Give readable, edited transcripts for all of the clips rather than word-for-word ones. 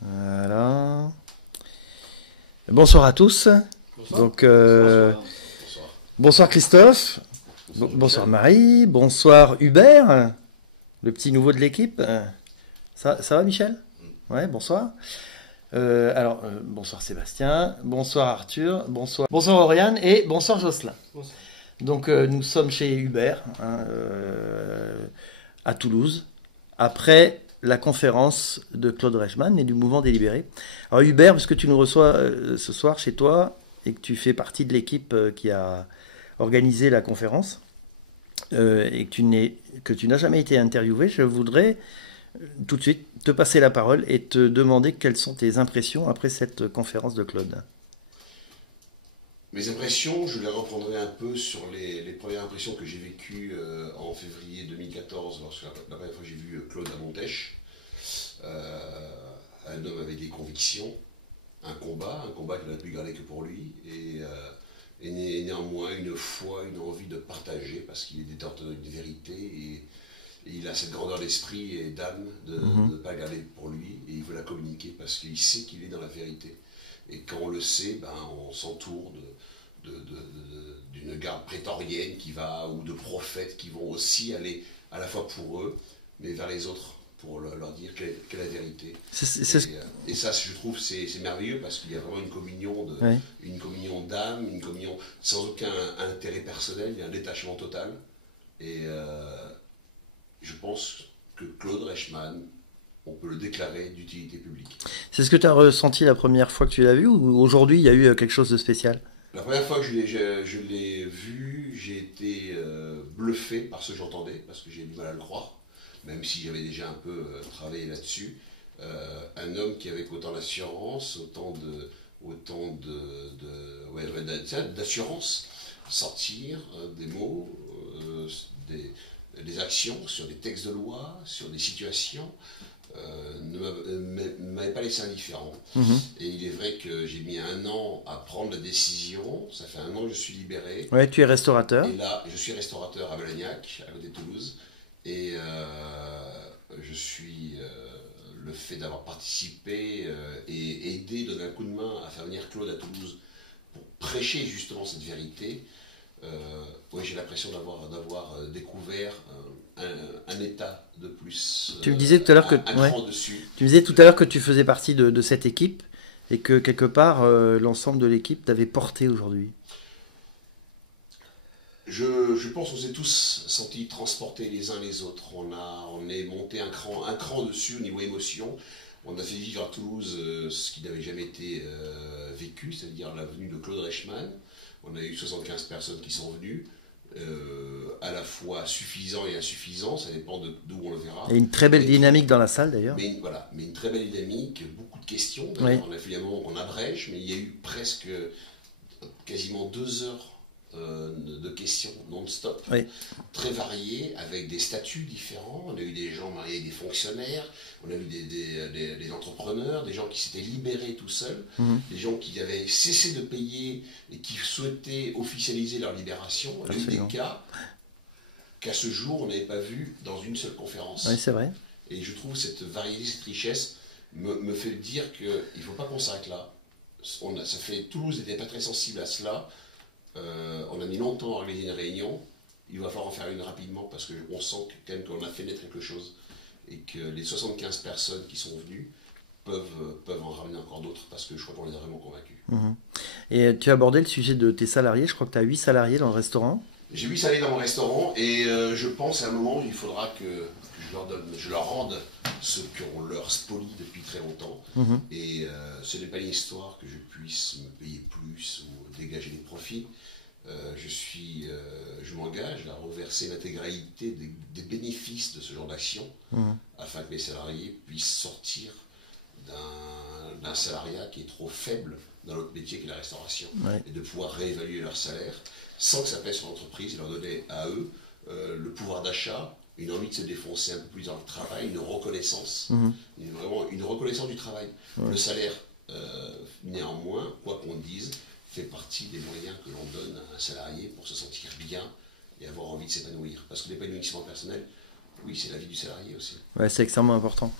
Voilà. Bonsoir à tous. Bonsoir. Donc, Bonsoir. bonsoir Christophe. Bonsoir, Bonsoir Michel. Marie. Bonsoir Hubert, le petit nouveau de l'équipe. Ça va Michel? Ouais, bonsoir. Bonsoir Sébastien. Bonsoir Arthur. Bonsoir Oriane et bonsoir Jocelyn. Bonsoir. Donc, nous sommes chez Hubert, à Toulouse, après la conférence de Claude Reichmann et du mouvement délibéré. Alors Hubert, puisque tu nous reçois ce soir chez toi et que tu fais partie de l'équipe qui a organisé la conférence et que tu n'as jamais été interviewé, je voudrais tout de suite te passer la parole et te demander quelles sont tes impressions après cette conférence de Claude. Mes impressions, je les reprendrai un peu sur les premières impressions que j'ai vécues en février 2014, lorsque la première fois j'ai vu Claude à Montèche. Un homme avec des convictions, un combat qu'il n'a pu garder que pour lui, et néanmoins une foi, une envie de partager, parce qu'il est détenteur d'une vérité, et il a cette grandeur d'esprit et d'âme de ne pas garder pour lui, et il veut la communiquer parce qu'il sait qu'il est dans la vérité. Et quand on le sait, on s'entoure d'une garde prétorienne ou de prophètes qui vont aussi aller à la fois pour eux, mais vers les autres, pour leur dire quelle est la vérité. Et ça, je trouve, c'est merveilleux parce qu'il y a vraiment une communion d'âme, une communion sans aucun intérêt personnel, il y a un détachement total. Et je pense que Claude Reichmann, on peut le déclarer d'utilité publique. C'est ce que tu as ressenti la première fois que tu l'as vu ou aujourd'hui il y a eu quelque chose de spécial? La première fois que je l'ai vu, j'ai été bluffé par ce que j'entendais, parce que j'ai du mal à le croire, même si j'avais déjà un peu travaillé là-dessus. Un homme qui avait autant d'assurance, d'assurance, sortir des mots, des actions sur des textes de loi, sur des situations, ne m'avait pas laissé indifférent. Et il est vrai que j'ai mis 1 an à prendre la décision. Ça fait 1 an que je suis libéré. Ouais, tu es restaurateur. Et là, je suis restaurateur à Valagnac, à côté de Toulouse. Et je suis le fait d'avoir participé et aidé, donner un coup de main à faire venir Claude à Toulouse pour prêcher justement cette vérité. J'ai l'impression d'avoir découvert un état de plus, Tu me disais tout à l'heure que cran dessus. Tu me disais tout à l'heure que tu faisais partie de cette équipe et que quelque part l'ensemble de l'équipe t'avait porté aujourd'hui. Je pense qu'on s'est tous sentis transportés les uns les autres. On est monté un cran dessus au niveau émotion. On a fait vivre à Toulouse ce qui n'avait jamais été vécu, c'est-à-dire la venue de Claude Reichmann. On a eu 75 personnes qui sont venues, à la fois suffisant et insuffisant, ça dépend d'où on le verra. Et une très belle dynamique dans la salle d'ailleurs. Mais une très belle dynamique, beaucoup de questions. Oui. On a fait un moment qu'on abrège, mais il y a eu quasiment 2 heures de questions non-stop, Oui. très variées, avec des statuts différents. On a eu des gens mariés avec des fonctionnaires, on a eu des entrepreneurs, des gens qui s'étaient libérés tout seuls, des gens qui avaient cessé de payer et qui souhaitaient officialiser leur libération. On a eu des cas qu'à ce jour on n'avait pas vu dans une seule conférence. Oui, c'est vrai. Et je trouve cette variété, cette richesse me fait dire qu'il ne faut pas qu'on s'arrête là. Toulouse n'était pas très sensible à cela. On a mis longtemps à organiser une réunion. Il va falloir en faire une rapidement parce qu'on sent quand même qu'on a fait naître quelque chose et que les 75 personnes qui sont venues peuvent en ramener encore d'autres parce que je crois qu'on les a vraiment convaincus. Et tu as abordé le sujet de tes salariés. Je crois que tu as 8 salariés dans le restaurant. J'ai 8 salariés dans mon restaurant et je pense à un moment il faudra que je leur rende ce qu'on leur spolie depuis très longtemps. Et ce n'est pas une histoire que je puisse me payer plus ou dégager des profits. Je m'engage à reverser l'intégralité des bénéfices de ce genre d'action afin que les salariés puissent sortir d'un salariat qui est trop faible dans notre métier qui est la restauration, et de pouvoir réévaluer leur salaire sans que ça pèse sur l'entreprise et leur donner à eux le pouvoir d'achat, une envie de se défoncer un peu plus dans le travail, une reconnaissance, vraiment une reconnaissance du travail. Le salaire, néanmoins, quoi qu'on dise, fait partie des moyens que l'on donne à un salarié pour se sentir bien et avoir envie de s'épanouir. Parce que l'épanouissement personnel, Oui, c'est la vie du salarié aussi. Ouais, c'est extrêmement important.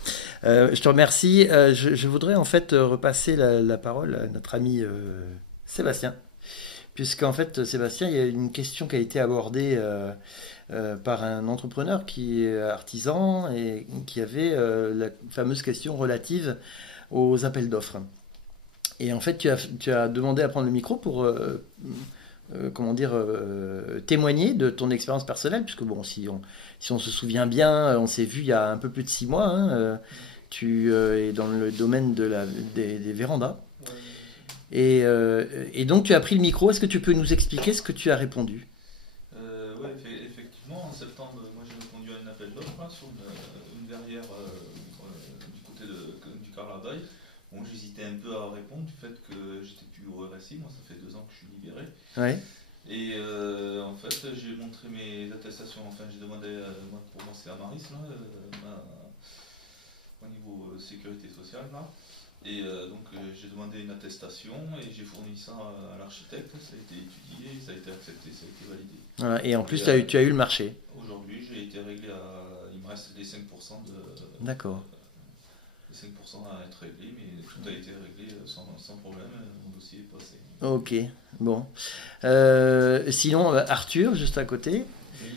Je te remercie. Je voudrais en fait repasser la parole à notre ami Sébastien. Puisqu'en fait, Sébastien, il y a une question qui a été abordée par un entrepreneur qui est artisan et qui avait la fameuse question relative aux appels d'offres. Et en fait, tu as demandé à prendre le micro pour comment dire, témoigner de ton expérience personnelle, puisque bon, si on se souvient bien, on s'est vu il y a un peu plus de 6 mois, hein, tu es dans le domaine des vérandas. Et donc tu as pris le micro, est-ce que tu peux nous expliquer ce que tu as répondu? Oui, effectivement, en septembre, moi j'ai répondu à un appel d'offres hein, sur une verrière du côté du Carlardeuil. Bon, j'hésitais un peu à répondre du fait que j'étais plus au RSI, moi ça fait 2 ans que je suis libéré. Ouais. Et en fait, j'ai montré mes attestations, enfin j'ai demandé, moi, pour moi c'est Amaris, là, au niveau sécurité sociale, là. Et donc j'ai demandé une attestation et j'ai fourni ça à l'architecte, ça a été étudié, ça a été accepté, ça a été validé. Voilà, et en plus, Et, tu as eu le marché. aujourd'hui, j'ai été réglé il me reste les 5% D'accord. les 5% à être réglés, mais tout a été réglé sans problème, mon dossier est passé. Ok, bon. Sinon, Arthur, juste à côté, Oui.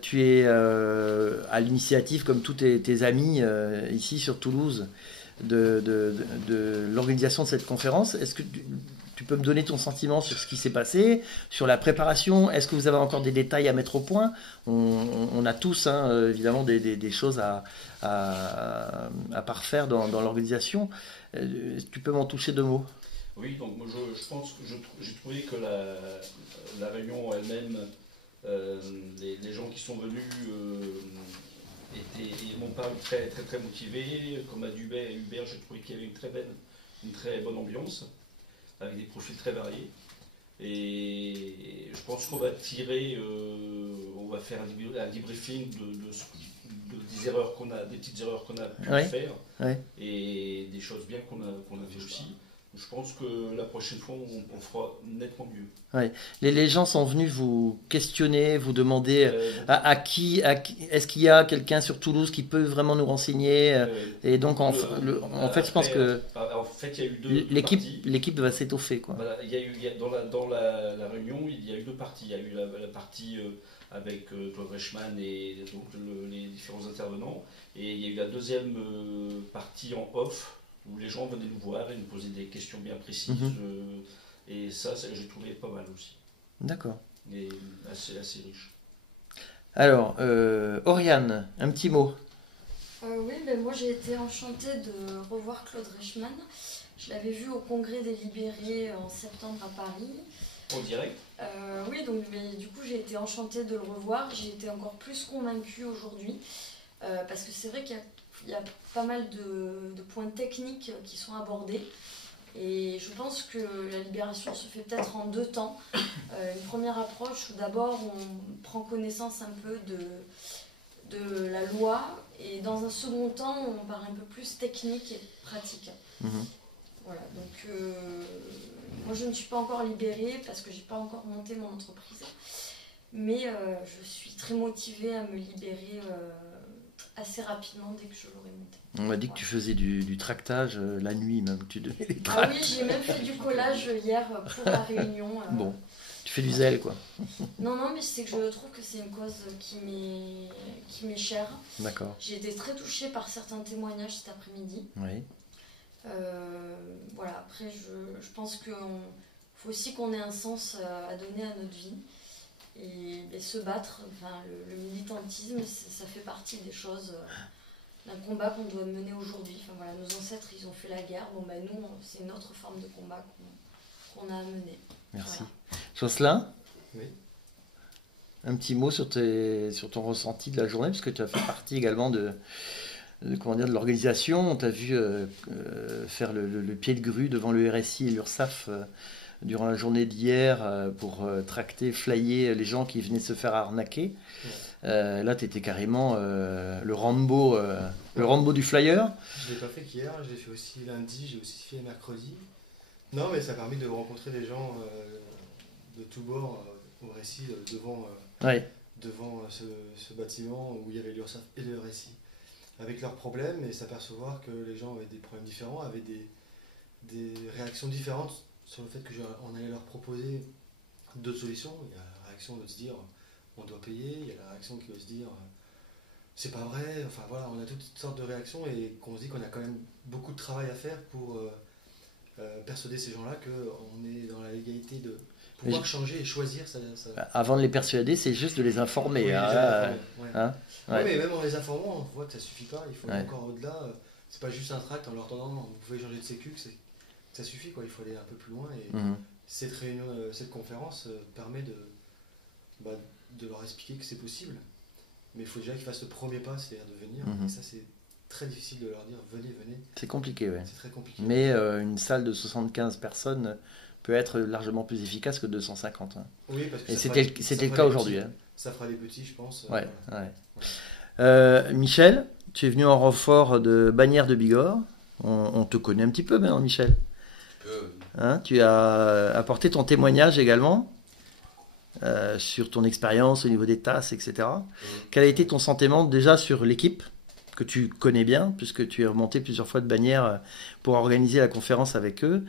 tu es à l'initiative, comme tous tes amis ici sur Toulouse, de l'organisation de cette conférence. Est-ce que tu peux me donner ton sentiment sur ce qui s'est passé, sur la préparation? Est-ce que vous avez encore des détails à mettre au point? On a tous, hein, évidemment, des choses à parfaire dans l'organisation. Tu peux m'en toucher 2 mots? Oui, donc moi je pense que j'ai trouvé que la réunion elle-même, les gens qui sont venus m'ont paru très, très, très motivés. Comme a dit Hubert, j'ai trouvé qu'il y avait une très bonne ambiance, avec des profils très variés. Et je pense qu'on va on va faire un debriefing des erreurs qu'on a, des petites erreurs qu'on a pu faire, et des choses bien qu'on a fait aussi. Je pense que la prochaine fois, on fera nettement mieux. Ouais. Les gens sont venus vous questionner, vous demander à qui est-ce qu'il y a quelqu'un sur Toulouse qui peut vraiment nous renseigner, et donc en fait, je pense que en fait, il y a eu deux parties. L'équipe va s'étoffer, quoi. Voilà, dans la réunion, il y a eu 2 parties. Il y a eu la partie avec Claude Reichmann et donc les différents intervenants, et il y a eu la deuxième partie en off, où les gens venaient nous voir et nous posaient des questions bien précises. Et ça j'ai trouvé pas mal aussi. D'accord. Et assez riche. Alors, Oriane, un petit mot. Oui, ben moi j'ai été enchantée de revoir Claude Reichmann. Je l'avais vu au Congrès des Libérés en septembre à Paris. En direct Oui, donc mais, du coup j'ai été enchantée de le revoir. J'ai été encore plus convaincue aujourd'hui. Parce que c'est vrai qu'il y a pas mal de points techniques qui sont abordés. Et je pense que la libération se fait peut-être en 2 temps. Une première approche où d'abord on prend connaissance un peu de la loi, et dans un second temps on part un peu plus technique et pratique. Voilà, donc moi je ne suis pas encore libérée parce que j'ai pas encore monté mon entreprise, mais je suis très motivée à me libérer assez rapidement dès que je l'aurai monté. On m'a dit que tu faisais du tractage la nuit même, tu donnais des tracts. Ah oui, j'ai même fait du collage hier pour la réunion. Bon, tu fais du zèle, quoi. Non, mais c'est que je trouve que c'est une cause qui m'est chère. D'accord. J'ai été très touchée par certains témoignages cet après-midi. Oui. Voilà, après je pense qu'il faut aussi qu'on ait un sens à donner à notre vie. Et se battre, enfin, le militantisme, ça fait partie des choses, d'un combat qu'on doit mener aujourd'hui. Enfin, voilà, nos ancêtres, ils ont fait la guerre. Bon, ben, nous, c'est une autre forme de combat qu'on a à mener. Merci. Voilà. Jocelyn, oui. Un petit mot sur ton ressenti de la journée, parce que tu as fait partie également de l'organisation. On t'a vu faire le pied de grue devant le RSI et l'URSSAF durant la journée d'hier pour tracter, flyer les gens qui venaient se faire arnaquer. Là, tu étais carrément le Rambo du flyer. Je ne l'ai pas fait qu'hier, je l'ai fait aussi lundi, j'ai aussi fait mercredi. Non, mais ça a permis de rencontrer des gens de tous bords au RSI devant devant ce bâtiment où il y avait l'URSSAF et le RSI, avec leurs problèmes, et s'apercevoir que les gens avaient des problèmes différents, avaient des réactions différentes sur le fait qu'on allait leur proposer d'autres solutions. Il y a la réaction de se dire on doit payer, il y a la réaction qui veut se dire c'est pas vrai, enfin voilà, on a toutes sortes de réactions et qu'on se dit qu'on a quand même beaucoup de travail à faire pour persuader ces gens-là qu'on est dans la légalité de pouvoir changer et choisir. Avant de les persuader, c'est juste de les informer. Oui, hein, ouais. Hein Ouais, mais même en les informant, on voit que ça suffit pas, il faut aller Ouais. encore au-delà. C'est pas juste un tract en leur disant non, vous pouvez changer de sécu, que ça suffit, quoi. Il faut aller un peu plus loin. Et Mhm. cette réunion, cette conférence permet de leur expliquer que c'est possible. Mais il faut déjà qu'ils fassent le premier pas, c'est-à-dire de venir. Mhm. Et ça, c'est très difficile de leur dire venez. C'est compliqué, ouais. C'est très compliqué. Mais une salle de 75 personnes peut être largement plus efficace que 250. Hein. Oui, parce que Et ça c'était fera le des cas petits. aujourd'hui. Hein. Ça fera des petits, je pense. Ouais, voilà. ouais. Michel, tu es venu en renfort de Bagnères de Bigorre. On te connaît un petit peu maintenant, Michel. Hein, tu as apporté ton témoignage également sur ton expérience au niveau des tasses, etc. Quel a été ton sentiment déjà sur l'équipe que tu connais bien, puisque tu es remonté plusieurs fois de Bagnères pour organiser la conférence avec eux,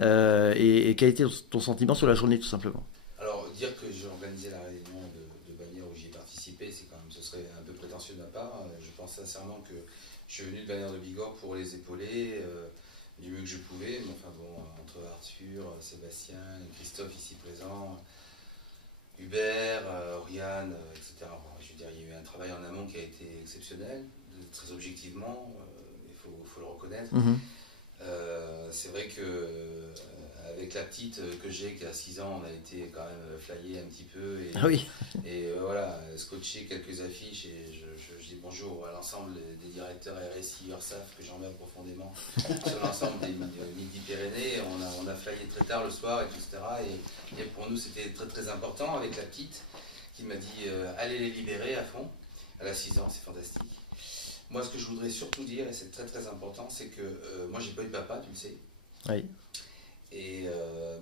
et quel a été ton sentiment sur la journée, tout simplement? Alors, dire que j'ai organisé la réunion de Bagnères où j'y ai participé, c'est quand même, ce serait un peu prétentieux de ma part. Je pense sincèrement que je suis venu de Bagnères de Bigorre pour les épauler du mieux que je pouvais. Mais enfin bon, entre Arthur, Sébastien, Christophe ici présent, Hubert, Oriane, etc. Bon, je veux dire, il y a eu un travail en amont qui a été exceptionnel, très objectivement, il faut le reconnaître. C'est vrai que avec la petite que j'ai qui a 6 ans, on a été quand même flyé un petit peu et, Ah oui. et voilà, scotché quelques affiches et je dis bonjour à l'ensemble des directeurs RSI, URSSAF que j'emmène profondément sur l'ensemble des Midi-Pyrénées. On a flyé très tard le soir, etc. Et pour nous c'était très très important avec la petite qui m'a dit allez les libérer à fond. Elle a 6 ans, c'est fantastique. Moi, ce que je voudrais surtout dire, et c'est très très important, c'est que moi, j'ai pas eu de papa, tu le sais. Oui. Et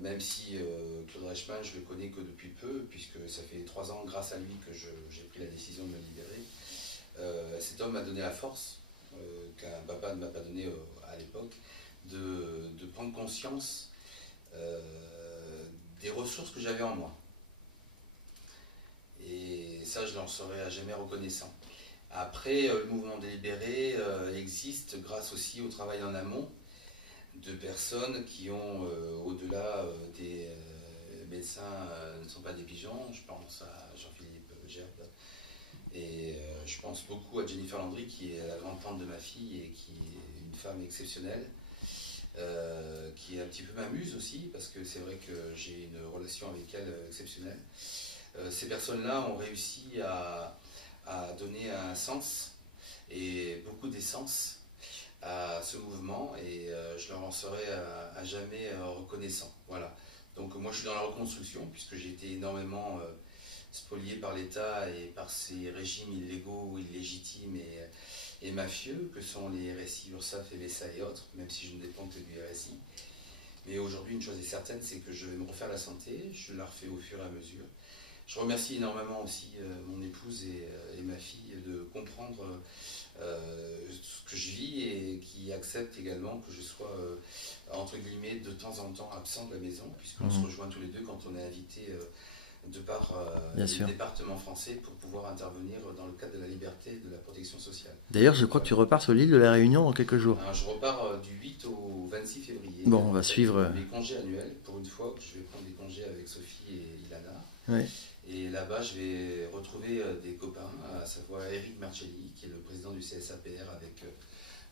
même si Claude Reichmann, je le connais que depuis peu, puisque ça fait 3 ans, grâce à lui, que j'ai pris la décision de me libérer, cet homme m'a donné la force qu'un papa ne m'a pas donné à l'époque, de prendre conscience des ressources que j'avais en moi. Et ça, je l'en serai à jamais reconnaissant. Après, le mouvement délibéré existe grâce aussi au travail en amont de personnes qui ont, au-delà des médecins, ne sont pas des pigeons. Je pense à Jean-Philippe Gerbe et je pense beaucoup à Jennifer Landry qui est la grande-tante de ma fille et qui est une femme exceptionnelle, qui est un petit peu ma muse aussi parce que c'est vrai que j'ai une relation avec elle exceptionnelle. Ces personnes-là ont réussi à donner un sens et beaucoup d'essence à ce mouvement et je leur en serai à jamais reconnaissant. Voilà. Donc moi je suis dans la reconstruction puisque j'ai été énormément spolié par l'État et par ces régimes illégaux, illégitimes et mafieux que sont les RSI, URSSAF, FSA et autres, même si je ne dépends que du RSI. Mais aujourd'hui une chose est certaine, c'est que je vais me refaire la santé, je la refais au fur et à mesure. Je remercie énormément aussi mon épouse et ma fille de comprendre ce que je vis et qui acceptent également que je sois, entre guillemets, de temps en temps absent de la maison, puisqu'on se rejoint tous les deux quand on est invité de par le département français pour pouvoir intervenir dans le cadre de la liberté et de la protection sociale. D'ailleurs, je crois que tu repars sur l'île de la Réunion dans quelques jours. Alors, je repars du 8 au 26 février. Bon, on va suivre. Mes congés annuels, pour une fois, je vais prendre des congés avec Sophie et Ilana. Oui. Et là-bas, je vais retrouver des copains, à savoir Eric Marcelli, qui est le président du CSAPR, avec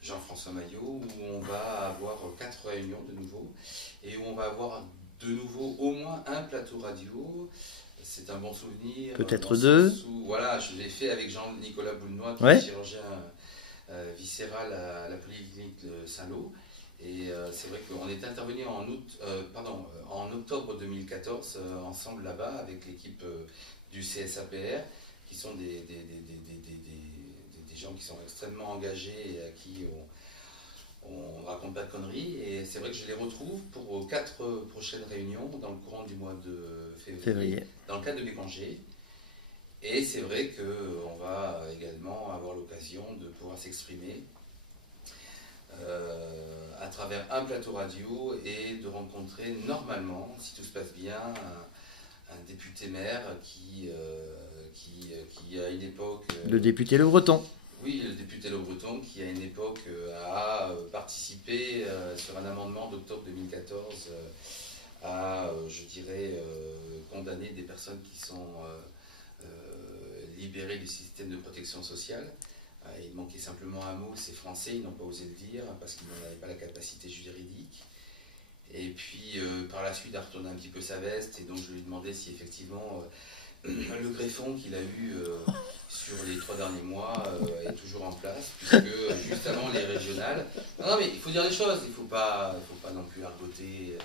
Jean-François Maillot, où on va avoir 4 réunions de nouveau, et où on va avoir de nouveau au moins un plateau radio. C'est un bon souvenir. Peut-être 2. Voilà, je l'ai fait avec Jean-Nicolas Boulnois, qui est chirurgien viscéral à la polyclinique de Saint-Lô. Et c'est vrai qu'on est intervenu en octobre 2014 ensemble là-bas avec l'équipe du CSAPR, qui sont des gens qui sont extrêmement engagés et à qui on ne raconte pas de conneries. Et c'est vrai que je les retrouve pour 4 prochaines réunions dans le courant du mois de février. Dans le cadre de mes congés. Et c'est vrai qu'on va également avoir l'occasion de pouvoir s'exprimer à travers un plateau radio et de rencontrer normalement, si tout se passe bien, un député maire qui à une époque... Le député Le Breton. Oui, le député Le Breton qui à une époque a participé sur un amendement d'octobre 2014 à, je dirais, condamner des personnes qui sont libérées du système de protection sociale. Il manquait simplement un mot, c'est français, ils n'ont pas osé le dire parce qu'ils n'en avaient pas la capacité juridique. Et puis par la suite, il a retourné un petit peu sa veste et donc je lui ai demandé si effectivement le greffon qu'il a eu sur les 3 derniers mois est toujours en place, puisque juste avant les régionales... Non mais il faut dire les choses, il ne faut pas non plus argoter.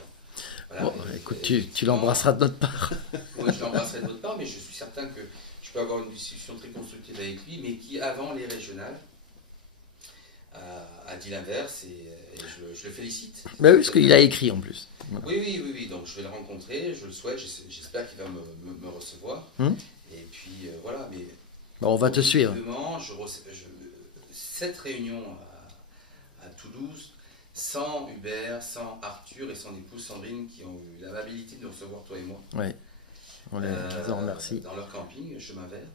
Voilà, Bon, écoute, tu l'embrasseras de notre part. Oui, je l'embrasserai de votre part, mais je suis certain que je peux avoir une discussion très constructive avec lui, mais qui, avant les régionales, a dit l'inverse, et je le félicite. Bah oui, parce qu'il a écrit en plus. Voilà. Oui, donc je vais le rencontrer, je le souhaite, j'espère qu'il va me recevoir. Et puis voilà, mais... Bon, on va te suivre. Cette réunion à Toulouse, sans Hubert, sans Arthur et son épouse Sandrine, qui ont eu l'amabilité de nous recevoir, toi et moi. Ouais. On les en remercie. Dans leur camping, chemin vert,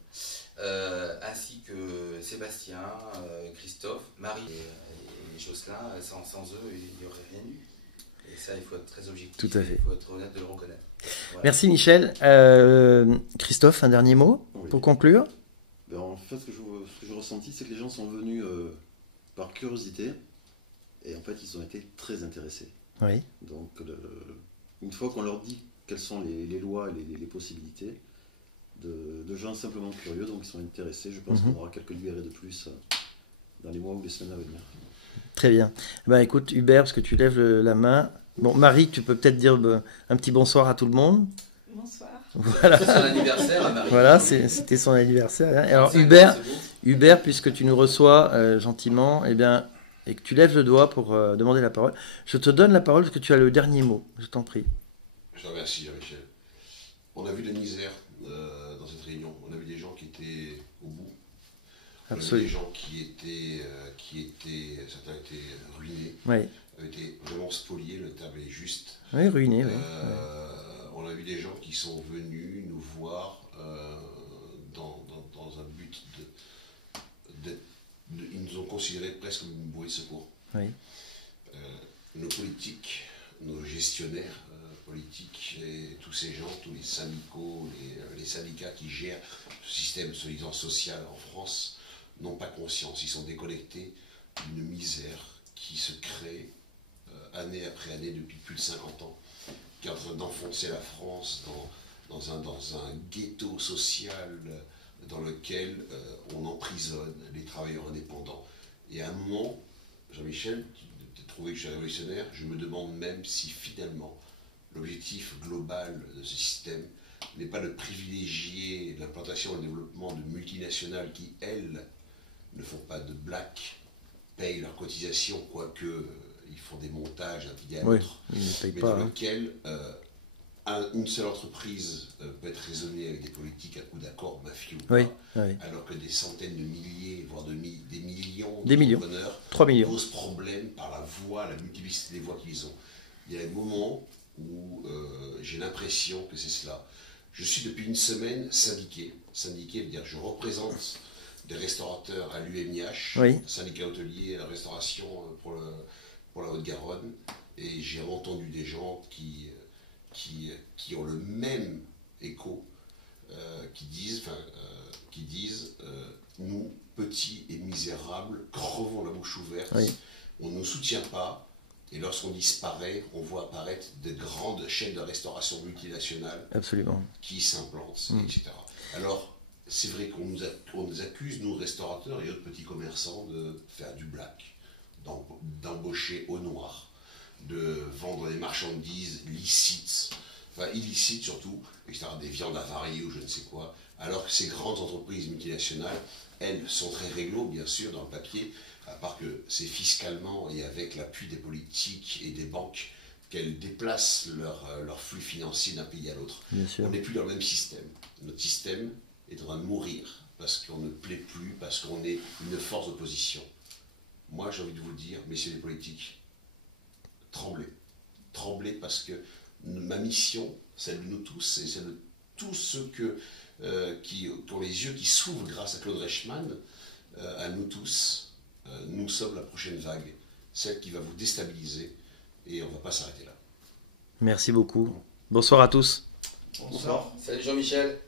ainsi que Sébastien, Christophe, Marie et Jocelyn, sans eux, il n'y aurait rien eu. Et ça, il faut être très objectif. Tout à fait. Il faut être honnête de le reconnaître. Voilà. Merci Michel. Christophe, un dernier mot pour conclure. Ben, en fait, ce que j'ai ressenti, c'est que les gens sont venus par curiosité et en fait, ils ont été très intéressés. Oui. Donc, une fois qu'on leur dit quelles sont les lois et les possibilités, de gens simplement curieux, donc ils sont intéressés. Je pense qu'on aura quelques libérés de plus dans les mois ou les semaines à venir. Très bien. Ben, écoute, Hubert, parce que tu lèves la main. Bon, Marie, tu peux peut-être dire un petit bonsoir à tout le monde. Bonsoir. Voilà. C'est son anniversaire à Marie. Voilà, c'était son anniversaire. Alors, 25 ans, Hubert, puisque tu nous reçois gentiment, eh bien, et que tu lèves le doigt pour demander la parole, je te donne la parole parce que tu as le dernier mot. Je t'en prie. Je te remercie, Michel. On a vu la misère dans cette réunion. On a vu des gens qui étaient au bout. On a vu des gens qui étaient, certains étaient ruinés, Oui. étaient vraiment spoliés, le terme est juste. Oui, ruiné. Oui. On a vu des gens qui sont venus nous voir dans un but ils nous ont considérés presque comme une bouée de secours. Oui. Nos politiques, nos gestionnaires politiques, et tous ces gens, tous les syndicaux, les syndicats qui gèrent ce système soi-disant social en France, n'ont pas conscience. Ils sont déconnectés d'une misère qui se crée année après année depuis plus de 50 ans, qui est en train d'enfoncer la France dans un ghetto social dans lequel on emprisonne les travailleurs indépendants. Et à un moment, Jean-Michel, tu as trouvé que je suis révolutionnaire, je me demande même si finalement l'objectif global de ce système n'est pas de privilégier l'implantation et le développement de multinationales qui, elles, ne font pas de black, payent leurs cotisations, quoique ils font des montages d'un pays à l'autre, mais dans lequel une seule entreprise peut être raisonnée avec des politiques à coup d'accord mafieux ou pas, alors que des centaines de milliers, voire des millions d'entrepreneurs 3 millions. posent problème par la voix, la multiplicité des voix qu'ils ont. Il y a des moments où j'ai l'impression que c'est cela. Je suis depuis une semaine syndiqué. Syndiqué veut dire je représente des restaurateurs à l'UMIH, syndicat hôtelier à la restauration pour la Haute-Garonne, et j'ai entendu des gens qui ont le même écho, qui disent nous, petits et misérables, crevons la bouche ouverte, on ne nous soutient pas, et lorsqu'on disparaît, on voit apparaître de grandes chaînes de restauration multinationales qui s'implantent, etc. Alors, c'est vrai qu'on nous accuse, nous restaurateurs et autres petits commerçants, de faire du black, d'embaucher au noir, de vendre des marchandises licites, enfin illicites surtout, etc., des viandes avariées ou je ne sais quoi, alors que ces grandes entreprises multinationales, elles sont très réglo, bien sûr, dans le papier, à part que c'est fiscalement et avec l'appui des politiques et des banques qu'elles déplacent leur flux financier d'un pays à l'autre. On n'est plus dans le même système. Notre système, est en train de mourir parce qu'on ne plaît plus, parce qu'on est une force d'opposition. Moi, j'ai envie de vous dire, messieurs les politiques, tremblez. Tremblez parce que ma mission, celle de nous tous, et celle de tous ceux qui ont les yeux qui s'ouvrent grâce à Claude Reichmann, à nous tous, nous sommes la prochaine vague, celle qui va vous déstabiliser, et on ne va pas s'arrêter là. Merci beaucoup. Bonsoir à tous. Bonsoir. Salut Jean-Michel.